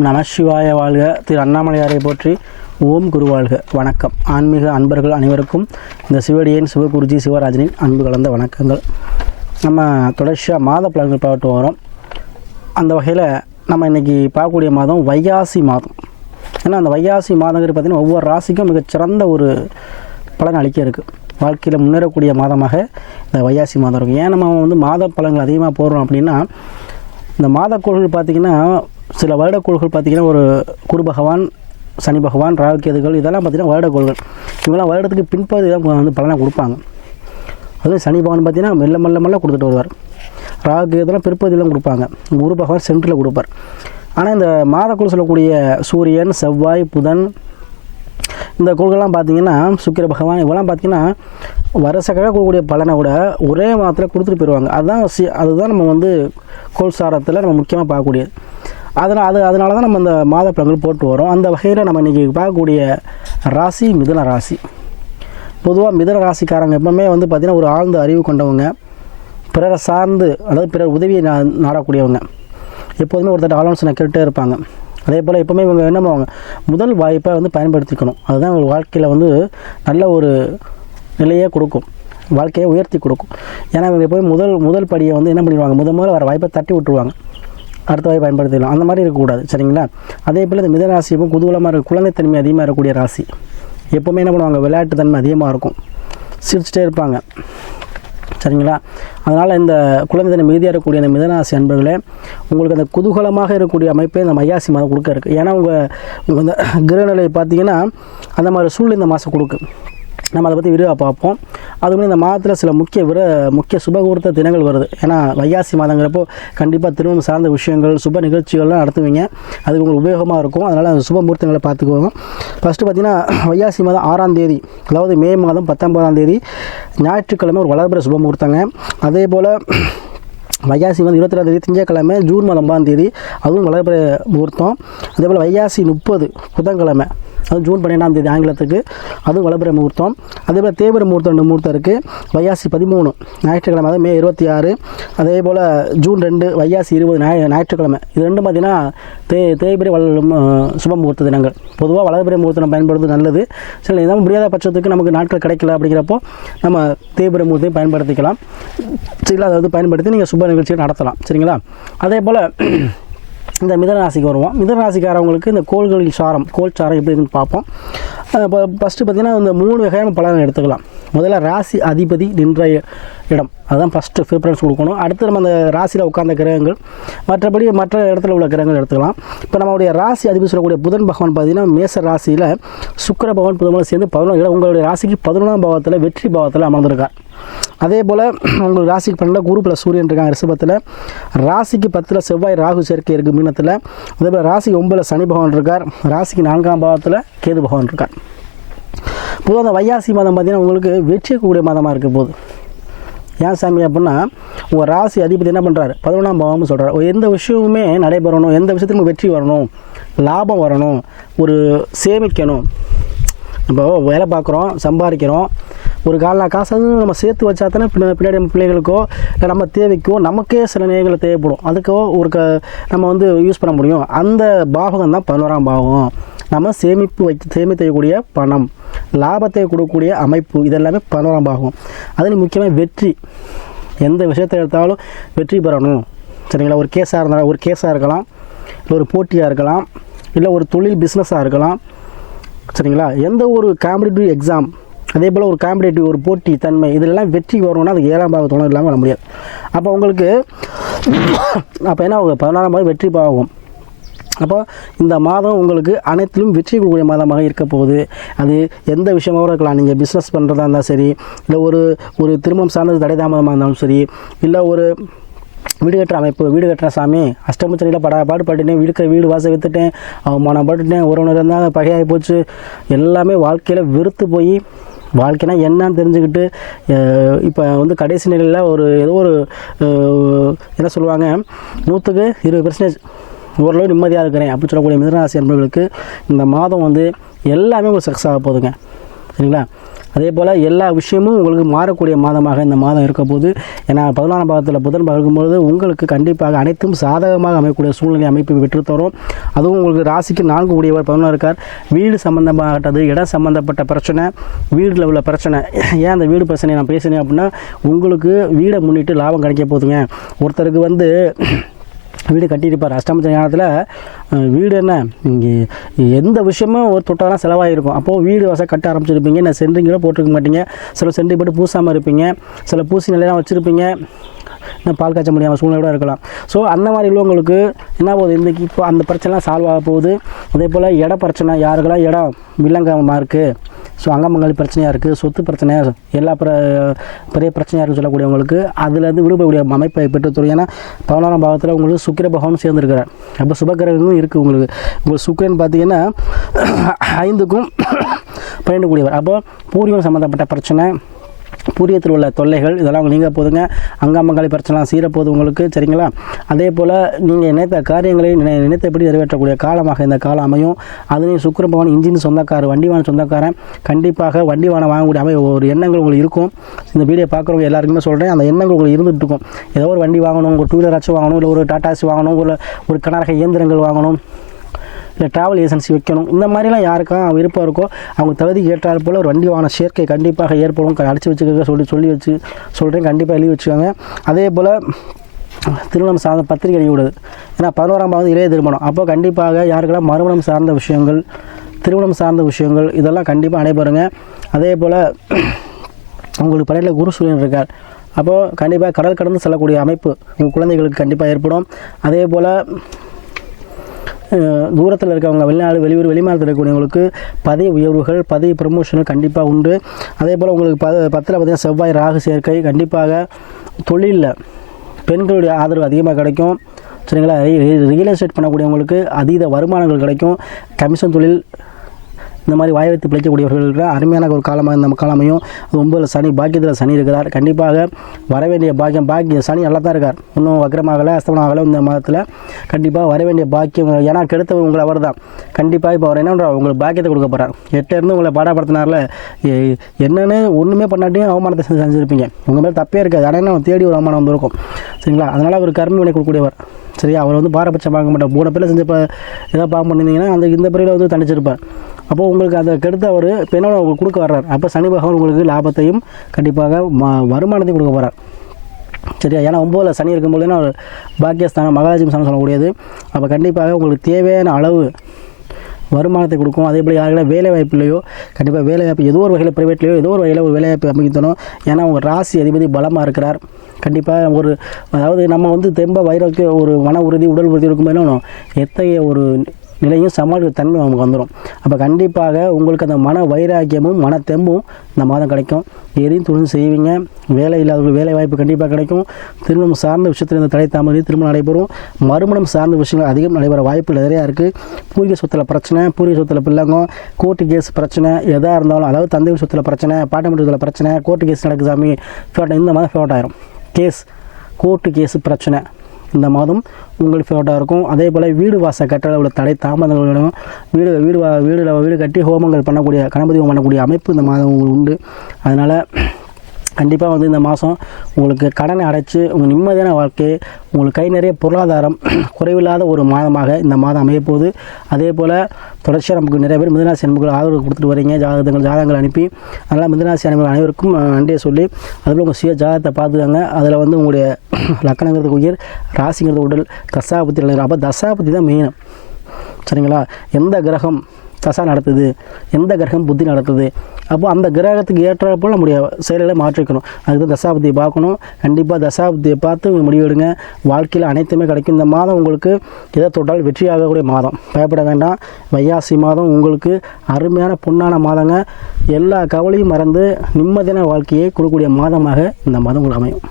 ஓம் நம சிவாய வாழ்க. திரு அண்ணாமலையாரை போற்றி. ஓம் குரு வாழ்க. வணக்கம் ஆன்மீக அன்பர்கள் அனைவருக்கும் இந்த சிவடியன் சிவகுருஜி சிவராஜனின் அன்பு கலந்த வணக்கங்கள். நம்ம தொடர்ச்சியாக மாத பலன்கள் பார்த்து வரோம். அந்த வகையில் நம்ம இன்றைக்கி பார்க்கக்கூடிய மாதம் வைகாசி மாதம். ஏன்னா அந்த வைகாசி மாதங்கிறது பார்த்திங்கன்னா ஒவ்வொரு ராசிக்கும் மிகச்சிறந்த ஒரு பலன் அளிக்க இருக்குது. வாழ்க்கையில் முன்னேறக்கூடிய மாதமாக இந்த வைகாசி மாதம் இருக்கும். ஏன் நம்ம மாத பலன்கள் அதிகமாக போடுறோம் அப்படின்னா, இந்த மாதக்கோள்கள் பார்த்திங்கன்னா சில வருடக்கோள்கள் பார்த்திங்கன்னா ஒரு குரு பகவான், சனி பகவான், ராகுகேதுகள் இதெல்லாம் பார்த்திங்கன்னா வருடக்கோள்கள். இவங்களாம் வருடத்துக்கு பின்பகுதி தான் பலனை கொடுப்பாங்க. அதுவும் சனி பகவான் பார்த்திங்கன்னா மெல்ல கொடுத்துட்டு வருவார். ராகுகேதுலாம் பிற்பகுதியெலாம் கொடுப்பாங்க. குரு பகவான் சென்டரில் கொடுப்பார். ஆனால் இந்த மாதக்கோள் சொல்லக்கூடிய சூரியன், செவ்வாய், புதன், இந்த கோள்கள்லாம் பார்த்திங்கன்னா சுக்கிர பகவான் இவெல்லாம் பார்த்திங்கன்னா வருஷக்காக கொடுக்கக்கூடிய பலனை விட ஒரே மாதத்தில் கொடுத்துட்டு போயிடுவாங்க. அதுதான் நம்ம கோள் சாரத்தில் நம்ம முக்கியமாக பார்க்கக்கூடியது. அதனால தான் நம்ம இந்த மாத பலன்கள் போட்டு வரோம். அந்த வகையில் நம்ம இன்றைக்கி பார்க்கக்கூடிய ராசி மிதுன ராசி. பொதுவாக மிதுன ராசிக்காரங்க எப்பவுமே பார்த்திங்கன்னா ஒரு ஆழ்ந்த அறிவு கொண்டவங்க, பிறரை சார்ந்து அதாவது பிறர் உதவியை நாடக்கூடியவங்க, எப்போதுமே ஒருத்தர் ஆலோசனை கேட்டுகிட்டே இருப்பாங்க. அதே போல் எப்போவுமே இவங்க என்ன பண்ணுவாங்க, முதல் வாய்ப்பை பயன்படுத்திக்கணும். அதுதான் ஒரு வாழ்க்கையில் நல்ல ஒரு நிலையை கொடுக்கும், வாழ்க்கையை உயர்த்தி கொடுக்கும். ஏன்னா இவங்க எப்போயும் முதல் படியை என்ன பண்ணிடுவாங்க, முதல்ல வர வாய்ப்பை தட்டி விட்டுருவாங்க, அடுத்த வாய்ப்பு பயன்படுத்திக்கலாம். அந்த மாதிரி இருக்கக்கூடாது, சரிங்களா? அதே போல் இந்த மிதுன ராசியும் குதூகலமாக இருக்கும், குழந்தைத்தன்மை அதிகமாக இருக்கக்கூடிய ராசி. எப்போவுமே என்ன பண்ணுவாங்க, விளையாட்டு தன்மை அதிகமாக இருக்கும், சிரிச்சிட்டே இருப்பாங்க, சரிங்களா? அதனால் இந்த குழந்தைத்தன்மை மீதியாக இருக்கக்கூடிய அந்த மிதுன ராசி அன்பர்களே, உங்களுக்கு அந்த குதூகலமாக இருக்கக்கூடிய அமைப்பை இந்த வைகாசி மாதம் கொடுக்க இருக்குது. ஏன்னா உங்கள் இந்த கிரகநிலை பார்த்திங்கன்னா அந்த மாதிரி சூழ்நிலை இந்த மாதம் கொடுக்கு. நம்ம அதை பற்றி விரிவாக பார்ப்போம். அதுவும் இந்த மாதத்தில் சில முக்கிய சுபமுகூர்த்த தினங்கள் வருது. ஏன்னா வைகாசி மாதங்கிறப்போ கண்டிப்பாக திருமணம் சார்ந்த விஷயங்கள், சுப நிகழ்ச்சிகள்லாம் நடத்துவீங்க. அது உங்களுக்கு உபயோகமாக இருக்கும். அதனால் அந்த சுபமுகூர்த்தங்களை பார்த்துக்குவோம். ஃபஸ்ட்டு பார்த்திங்கன்னா வைகாசி மாதம் 6ஆம் தேதி, அதாவது மே மாதம் 19ஆம் தேதி ஞாயிற்றுக்கிழமை ஒரு வளர்பிற சுபமுகூர்த்தங்க. அதே போல் வைகாசி 22ஆம் தேதி திங்கட்கிழமை, ஜூன் மாதம் 9ஆம் தேதி அதுவும் வளர்பிற முகூர்த்தம். அதே போல் வைகாசி 30 புதன்கிழமை, அதுவும் ஜூன் 12ஆம் தேதி ஆங்கிலத்துக்கு, அதுவும் வளர்பிற முகூர்த்தம். அதே போல் தேய்பிறை முகூர்த்தம் 2 முகூர்த்தம் இருக்குது. வைகாசி 13 ஞாயிற்றுக்கிழமை, அதாவது மே 26. அதே போல் ஜூன் 2 வைகாசி 20 ஞாயிற்றுக்கிழமை. இது ரெண்டும் பார்த்திங்கன்னா தேய்பிறை சுப முகூர்த்த தினங்கள். பொதுவாக வளர்பிறை முகூர்த்தம் பயன்படுத்துவது நல்லது. சரி, இதான் முடியாத பட்சத்துக்கு நமக்கு நாட்கள் கிடைக்கல அப்படிங்கிறப்போ நம்ம தேய்பிறை முகூர்த்தையும் பயன்படுத்திக்கலாம், சரிங்களா? அதாவது பயன்படுத்தி நீங்கள் சுப நிகழ்ச்சியை நடத்தலாம், சரிங்களா? அதே போல் இந்த மிதுன ராசிக்கு வருவோம். மிதுன ராசிக்காரவங்களுக்கு இந்த கோள் சாரம் எப்படி இருக்குன்னு பார்ப்போம். இப்போ ஃபஸ்ட்டு பார்த்திங்கன்னா இந்த 3 வகையான பலனை எடுத்துக்கலாம். முதல்ல ராசி அதிபதி நின்ற இடம், அதுதான் ஃபஸ்ட்டு ப்ரிஃபரன்ஸ் கொடுக்கணும். அடுத்து நம்ம அந்த ராசியில் உட்கார்ந்த கிரகங்கள், மற்றபடி மற்ற இடத்துல உள்ள கிரகங்கள் எடுத்துக்கலாம். இப்போ நம்மளுடைய ராசி அதிபதி சொல்லக்கூடிய புதன் பகவான் பார்த்திங்கன்னா மேச ராசியில் சுக்கிர பகவான் புதன் சேர்ந்து 11 இடம், உங்களுடைய ராசிக்கு 11ஆம் பாவத்தில் வெற்றி பாவத்தில் அமர்ந்திருக்கார். அதே போல் உங்களுக்கு ராசிக்கு 12 குரு + சூரியன் இருக்காங்க ரிஷபத்தில். ராசிக்கு 10 செவ்வாய் ராகு சேர்க்கை இருக்குது மீனத்தில். அதே போல் ராசிக்கு 9 சனி பகவான் இருக்கார். ராசிக்கு 4ஆம் பாவத்தில் கேது பகவான் இருக்கார். பொதுவாக அந்த வைகாசி மாதம் பார்த்திங்கன்னா உங்களுக்கு வெற்றியக்கூடிய மாதமாக இருக்க போகுது. ஏன் சாமி அப்படின்னா, உங்கள் ராசி அதிபதி என்ன பண்ணுறாரு, 11ஆம் பாவம்னு சொல்கிறார். எந்த விஷயமுமே நடைபெறணும், எந்த விஷயத்துலையும் வெற்றி வரணும், லாபம் வரணும், ஒரு சேமிக்கணும். நம்ம வேலை பார்க்குறோம், சம்பாதிக்கிறோம், ஒரு காசு நம்ம சேர்த்து வச்சா தானே பின்னாடி நம்ம பிள்ளைகளுக்கோ இல்லை நம்ம தேவைக்கோ நமக்கே சில நேரங்கள் தேவைப்படும், அதுக்கோ நம்ம யூஸ் பண்ண முடியும். அந்த பாவகம் தான் 11ஆம் பாவம். நம்ம சேமித்து வைக்கக்கூடிய பணம், லாபத்தை கொடுக்கக்கூடிய அமைப்பு, இதெல்லாமே 11ஆம் பாவம். அதில் முக்கியமாக வெற்றி, எந்த விஷயத்தை எடுத்தாலும் வெற்றி பெறணும், சரிங்களா? ஒரு கேஸாக இருக்கலாம், இல்லை ஒரு போட்டியாக இருக்கலாம், இல்லை ஒரு தொழில் பிஸ்னஸாக இருக்கலாம், சரிங்களா? எந்த ஒரு காம்படிட்டிவ் எக்ஸாம், அதே போல் ஒரு காம்படிட்டிவ் ஒரு போட்டி தன்மை, இதெல்லாம் வெற்றி வரணும்னா அது 7ஆம் பாவத்தோடு இல்லாமல் வர முடியாது. அப்போ உங்களுக்கு என்ன ஆகும், 16ஆம் பாவம் வெற்றி பாவம். அப்போ இந்த மாதம் உங்களுக்கு அனைத்திலும் வெற்றி கொடுக்கக்கூடிய மாதமாக இருக்க போகுது. அது எந்த விஷயமாக இருக்கலாம். நீங்கள் பிஸ்னஸ் பண்ணுறதா இருந்தாலும் சரி, இல்லை ஒரு திருமணம் சார்ந்தது தடை தாமதமாக இருந்தாலும் சரி, இல்லை ஒரு வீடு கட்டுற அமைப்பு, வீடு கட்டுற சாமி, அஷ்டமச்சனையில் பாடுபட்டுட்டேன், வீடு வாசல் விற்றுட்டேன், அவமானம் பட்டுட்டேன், உறவினர் இருந்தால் பகையாகி போச்சு, எல்லாமே வாழ்க்கையில் வெறுத்து போய் வாழ்க்கைனா என்னன்னு தெரிஞ்சுக்கிட்டு இப்போ கடைசி நிலையில் ஏதோ ஒரு என்ன சொல்லுவாங்க, 100க்கு 20% ஓரளவு நிம்மதியாக இருக்கிறேன் அப்படின்னு சொல்லக்கூடிய மிதுன ராசி அன்பர்களுக்கு இந்த மாதம் எல்லாமே உங்களுக்கு சக்ஸஸ் ஆக போகுதுங்க, சரிங்களா? அதே போல் எல்லா விஷயமும் உங்களுக்கு மாறக்கூடிய மாதமாக இந்த மாதம் இருக்க போது. ஏன்னா 11ஆம் பாவத்தில் புதன் பார்க்கும்பொழுது உங்களுக்கு கண்டிப்பாக அனைத்தும் சாதகமாக அமையக்கூடிய சூழ்நிலை அமைப்பு பெற்று தரும். அதுவும் உங்களுக்கு ராசிக்கு 4 கூடியவர் 11 இருக்கார். வீடு சம்பந்தமாகட்டது, இடம் சம்பந்தப்பட்ட பிரச்சனை, வீட்டில் உள்ள பிரச்சனை. ஏன் அந்த வீடு பிரச்சனை நான் பேசினேன் அப்படின்னா, உங்களுக்கு வீடை முன்னிட்டு லாபம் கிடைக்க போதுங்க. ஒருத்தருக்கு வந்து வீடு கட்டியிருப்பார் அஷ்டம ஞானத்தில். வீடு என்ன இங்கே எந்த விஷயமும் ஒரு தொட்டாலாம் செலவாகிருக்கும். அப்போது வீடு வசம் கட்ட ஆரம்பிச்சிருப்பீங்க. நான் சென்ட்ரிங்களோ போட்டிருக்க மாட்டீங்க. சில சென்ட்ரி போட்டு பூசாமல் இருப்பீங்க. சில பூசி நிலையெல்லாம் வச்சுருப்பீங்க. இன்னும் பால் காய்ச்ச முடியாமல் சூழ்நிலை கூட இருக்கலாம். ஸோ அந்த மாதிரி உள்ளவங்களுக்கு என்ன போகுது, இன்றைக்கி இப்போ அந்த பிரச்சனைலாம் சால்வ் ஆக போகுது. அதே போல் இட பிரச்சனை, யாருக்கெல்லாம் இடம் வில்லங்கமாக இருக்குது, ஸோ அங்கமங்கல் பிரச்சனையாக இருக்குது, சொத்து பிரச்சனையாக எல்லா பெரிய பிரச்சனையாக இருக்குன்னு சொல்லக்கூடியவங்களுக்கு அதுலேருந்து விடுபடக்கூடிய அமைப்பை பெற்றுத்தரும். ஏன்னா 11ஆம் பாவத்தில் உங்களுக்கு சுக்கிர பகவானும் சேர்ந்துருக்கிறார். அப்போ சுபகிரகமும் இருக்குது உங்களுக்கு சுக்கிரன் பார்த்தீங்கன்னா 5க்கும் 12 கூடியவர். அப்போ பூர்வீகம் சம்மந்தப்பட்ட பிரச்சனை, பூரியத்தில் உள்ள தொல்லைகள் இதெல்லாம் நீங்க போதுங்க. அங்காமங்காளி பிரச்சனைலாம் சீரப்போது உங்களுக்கு, சரிங்களா? அதே போல் நீங்கள் நினைத்த காரியங்களை நினைத்தபடி நிறைவேற்றக்கூடிய காலமாக இந்த காலம் அமையும். அதுலேயும் சுக்கிர பகவான் இன்ஜின் சொந்தக்காரர், வண்டி வாகன சொந்தக்காரன். கண்டிப்பாக வண்டி வாகனம் வாங்கக்கூடிய ஒரு எண்ணங்கள் உங்களுக்கு இருக்கும். இந்த வீடியோ பார்க்குறவங்க எல்லாருக்குமே சொல்கிறேன், அந்த எண்ணங்கள் உங்களுக்கு இருந்துகிட்டு இருக்கும். ஏதோ ஒரு வண்டி வாங்கணும், ஒரு 2 வீலராச்சும் வாங்கணும், இல்லை ஒரு டாட்டாசி வாங்கணும், ஒரு கனரக இயந்திரங்கள் வாங்கணும், இல்லை ட்ராவல் ஏஜென்சி வைக்கணும். இந்த மாதிரிலாம் யாருக்கும் விருப்பம் இருக்கோ அவங்க தகுதிக்கு ஏற்றால் போல் ஒரு வண்டி வாகன சேர்க்கை கண்டிப்பாக ஏற்படும். அடித்து வச்சுக்க சொல்லி சொல்கிறேன், கண்டிப்பாக எழுதி வச்சுக்கோங்க. அதே போல் திருமணம் சார்ந்த பத்திரிகை எழுதிவிடுது. ஏன்னா 11ஆம் பாவம் இளைய திருமணம். அப்போ கண்டிப்பாக யாருக்கெல்லாம் மறுமணம் சார்ந்த விஷயங்கள், திருமணம் சார்ந்த விஷயங்கள் இதெல்லாம் கண்டிப்பாக நடைபெறுங்க. அதே போல் உங்களுக்கு படையில் குரு சூரியன் இருக்கார். அப்போது கண்டிப்பாக கடல் கடந்து செல்லக்கூடிய அமைப்பு உங்கள் குழந்தைகளுக்கு கண்டிப்பாக ஏற்படும். அதே போல் தூரத்தில் இருக்கவங்க, வெளிநாடு வெளியூர் வெளிமாநிலத்தில் இருக்கக்கூடியவங்களுக்கு பதவி உயர்வுகள், பதவி ப்ரமோஷன்கள் கண்டிப்பாக உண்டு. அதே போல் உங்களுக்கு 10ல் பார்த்திங்கன்னா செவ்வாய் ராகு சேர்க்கை. கண்டிப்பாக தொழிலில் பெண்களுடைய ஆதரவு அதிகமாக கிடைக்கும், சரிங்களா? ரியல் எஸ்டேட் பண்ணக்கூடியவங்களுக்கு அதீத வருமானங்கள் கிடைக்கும். கமிஷன் தொழில் இந்த மாதிரி வாய் வைத்து பிழைக்கக்கூடியவர்களுக்கு அருமையான ஒரு காலமாக இந்த காலமையும். 9 சனி, பாக்கியத்தில் சனி இருக்கிறார். கண்டிப்பாக வரவேண்டிய பாக்கியம் சனி நல்லா தான் இருக்கார், இன்னும் வக்ரமாகலை, அஸ்தமனம் ஆகலை. இந்த மாதத்தில் கண்டிப்பாக வரவேண்டிய பாக்கியம், ஏன்னா கெடுத்தவர் உங்களை அவர் தான். கண்டிப்பாக இப்போ அவர் என்ன பண்ணுறார், உங்களுக்கு பாக்கியத்தை கொடுக்க போகிறார். 8 உங்களை பாடப்படுத்தினார்ல, என்னென்னு ஒன்றுமே பண்ணாட்டியும் அவமானத்தை செஞ்சுருப்பீங்க. உங்கள் மேலே தப்பே இருக்காது, ஆனால் என்ன தேடி ஒரு அவமானம் வந்திருக்கும், சரிங்களா? அதனால் அவர் கர்ம வினை கொடுக்கக்கூடியவர், சரியா? அவர் வந்து பாரபட்சம் பார்க்க மாட்டார். 3 பேரில் செஞ்ச ஏதாவது பாவம் பண்ணியிருந்தீங்கன்னா அந்த இந்த பிரிவில் வந்து தண்டிச்சிருப்பார். அப்போது உங்களுக்கு அதை கெடுத்து அவர் பெண்ணோட உங்களுக்கு கொடுக்க வர்றார். அப்போ சனி பகவான் உங்களுக்கு லாபத்தையும் கண்டிப்பாக வருமானத்தையும் கொடுக்க போகிறார், சரியா? ஏன்னா 9ல் சனி இருக்கும்போதுன்னா ஒரு பாக்கியஸ்தானம், மகாலட்சுமி ஸ்தானம் சொல்லக்கூடியது. அப்போ கண்டிப்பாக உங்களுக்கு தேவையான அளவு வருமானத்தை கொடுக்கும். அதே போல் யாருக்கெல்லாம் வேலை வாய்ப்பு இல்லையோ கண்டிப்பாக வேலை வாய்ப்பு ஏதோ ஒரு வகையில் ப்ரைவேட்லையோ ஏதோ ஒரு வகையில் ஒரு வேலை வாய்ப்பு அமைக்கணும். ஏன்னா உங்கள் ராசி அதிபதி பலமாக இருக்கிறார். கண்டிப்பாக அதாவது நம்ம வந்து தெம்ப வைரக்கு ஒரு மன உறுதி, உடல் உறுதி இருக்கும்போது எத்தகைய ஒரு நிலையும் சமாளிக்கிற தன்மை நமக்கு வந்துடும். அப்போ கண்டிப்பாக உங்களுக்கு அந்த மன வைராக்கியமும் மன தெம்பும் இந்த மாதம் கிடைக்கும். எதையும் துணிந்து செய்வீங்க. வேலை இல்லாதவர்கள் வேலை வாய்ப்பு கண்டிப்பாக கிடைக்கும். திருமணம் சார்ந்த விஷயத்தில் இந்த தடை தாமதி திருமணம் நடைபெறும். மறுமணம் சார்ந்த விஷயங்கள் அதிகம் நடைபெற வாய்ப்புகள் நிறையா இருக்குது. பூர்வீக சொத்தில் பிரச்சனை, பூர்வீக சொத்தில் பிள்ளைங்க, கோர்ட்டு கேஸ் பிரச்சனை எதாக இருந்தாலும், அதாவது தந்தை சொத்தில் பிரச்சனை, பாட்டமன்றத்தில் பிரச்சனை, கோர்ட்டு கேஸ் நடக்குது சாமி, இந்த மாதம் ஃபேவட் ஆயிரும். கேஸ், கோர்ட்டு கேஸு பிரச்சனை இந்த மாதம் உங்களுக்கு ஃபேவட்டாக இருக்கும். அதே போல் வீடு வாச கட்ட உள்ள தடை தாமதங்களும் வீடு கட்டி ஹோமங்கள் பண்ணக்கூடிய, கணபதி ஹோமம் பண்ணக்கூடிய அமைப்பு இந்த மாதம் உங்களுக்கு உண்டு. அதனால் கண்டிப்பாக வந்து இந்த மாதம் உங்களுக்கு கடனை அடைச்சி உங்கள் நிம்மதியான வாழ்க்கை, உங்களுக்கு கை நிறைய பொருளாதாரம் குறைவில்லாத ஒரு மாதமாக இந்த மாதம் அமையப்போகுது. அதே போல் தொடர்ச்சியாக நமக்கு நிறைய பேர் மிதுனராசி அன்புகள் ஆதரவு கொடுத்துட்டு வரீங்க, ஜாதகங்கள் அனுப்பி. அதனால் மிதுனராசி அன்புகள் அனைவருக்கும் நன்றியை சொல்லி, அதுபோல் உங்கள் சுய ஜாதகத்தை பார்த்துக்காங்க. அதில் வந்து உங்களுடைய லக்கணங்கிறது உயிர், ராசிங்கிறது உடல், தசாபுத்தி நிலைகள். அப்போ தசாபுத்தி தான் மெயின், சரிங்களா? எந்த கிரகம் தசா நடத்துது, எந்த கிரகம் புத்தி நடத்துது, அப்போ அந்த கிரகத்துக்கு ஏற்றப்போ நம்முடைய செயல்களை மாற்றிக்கணும். அதுக்கு தான் தசாபுத்தியை பார்க்கணும். கண்டிப்பாக தசாபுத்தியை பார்த்து முடிவெடுங்க. வாழ்க்கையில் அனைத்துமே கிடைக்கும். இந்த மாதம் உங்களுக்கு எதை தொட்டால் வெற்றியாகக்கூடிய மாதம், பயப்பட வேண்டாம். வைகாசி மாதம் உங்களுக்கு அருமையான பொன்னான மாதங்க. எல்லா கவலையும் மறந்து நிம்மதியான வாழ்க்கையை கொடுக்கக்கூடிய மாதமாக இந்த மாதம் உங்களுக்கு அமையும்.